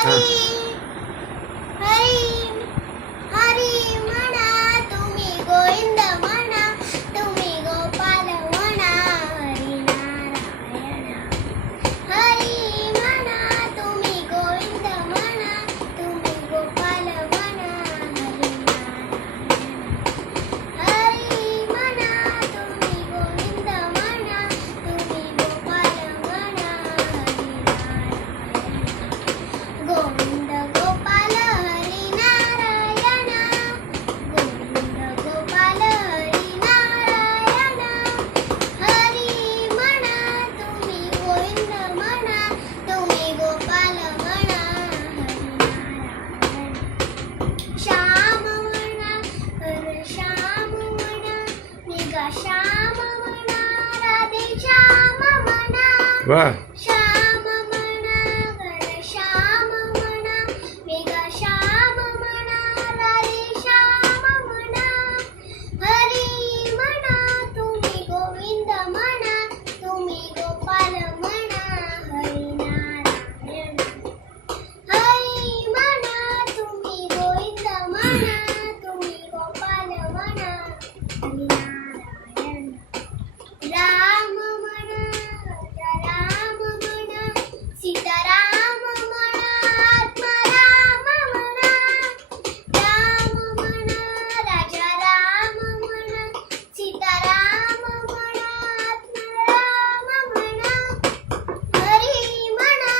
हा हरी हरी म्हणा तुम्ही गोविंद म्हणा तुम्ही गोपाल म्हणा हरी नारायण हरी म्हणा तुम्ही गोविंद म्हणा तुम्ही गोपाल म्हणा हरी नारायण हरी म्हणा तुम्ही गोविंद म्हणा तुम्ही गोपाल म्हणा हरी नारायण गोविंद गोपाल हरी नारायण गोविंद गोपाल हरी नारायण हरी म्हणा तुम्ही गोविंद म्हणा तुम्ही गोपाल म्हणा हरी नारायण श्याम म्हणा हर श्याम म्हणा निगा श्याम म्हणा राधे श्याम म्हणा वा श्याम म्हणा घर श्याम म्हणा मेघा श्याम म्हणा राधे श्याम म्हणा हरी म्हणा तुम्ही गोविंद म्हणा तुम्ही गोपाल म्हणा हरी नारायण हरी म्हणा तुम्ही गोविंद म्हणा तुम्ही गोपाल म्हणा हरी नारायण राम म्हणा राम म्हणा सीताराम म्हणा आत्माराम म्हणा राम म्हणा राजा राम म्हणा सीताराम म्हणा आत्माराम म्हणा हरी म्हणा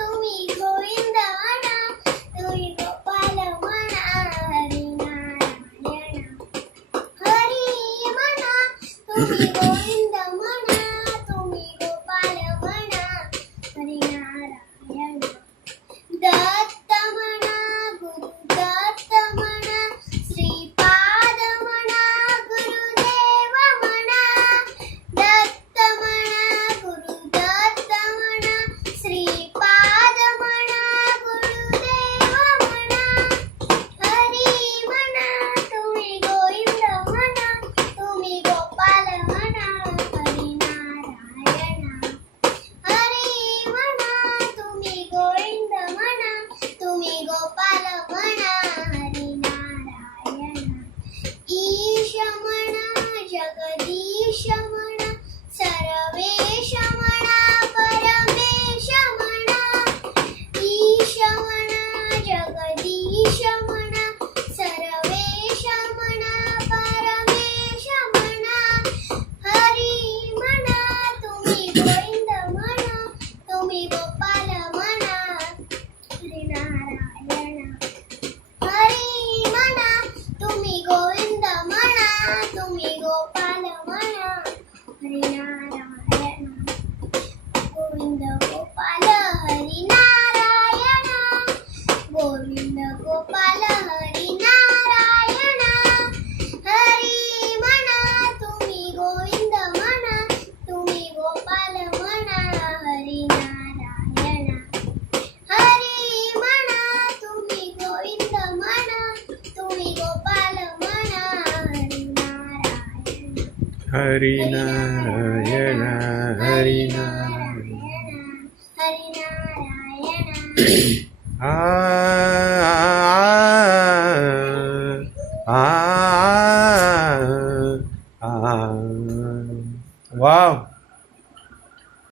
तुम्ही गोविंद म्हणा तुम्ही गोपाल म्हणा हरी नारायण हरी म्हणा तुम्ही गोविंद म्हणा तुम्ही गोपाल म्हणा हरी नारायण दत्त म्हणा गुरु दत्त म्हणा श्रीपाद म्हणा गुरुदेव म्हणा दत्त म्हणा गुरु दत्त म्हणा श्रीपाद म्हणा गुरुदेव म्हणा हरी म्हणा तुम्ही गोविंद म्हणा तुम्ही गोपाल म्हणा हरी नारायण हरी म्हणा तुम्ही गोविंद म्हणा तुम्ही गोपाल म्हणा हरी नारायण ईश म्हणा जगदीश म्हणा सर्वेश म्हणा परमेश म्हणा ईश म्हणा जगदीश म्हणा सर्वेश म्हणा परमेश म्हणा हरी म्हणा तुम्ही गोविंद म्हणा तुम्ही गोपाल म्हणा हरी नारायण हरी म्हणा तुम्ही गोविंद म्हणा तुम्ही गोपाल म्हणा हरी नारायण गोविंद गोपाल हरी नारायण गोविंद गोपाल हरी नारायण हरी म्हणा तुम्ही गोविंद म्हणा तुम्ही गोपाल म्हणा हरी नारायण हरी म्हणा तुम्ही गोविंद म्हणा तुम्ही गोपाल म्हणा हरी नारायण हरी नारायण हरी नारायण हरी नारायण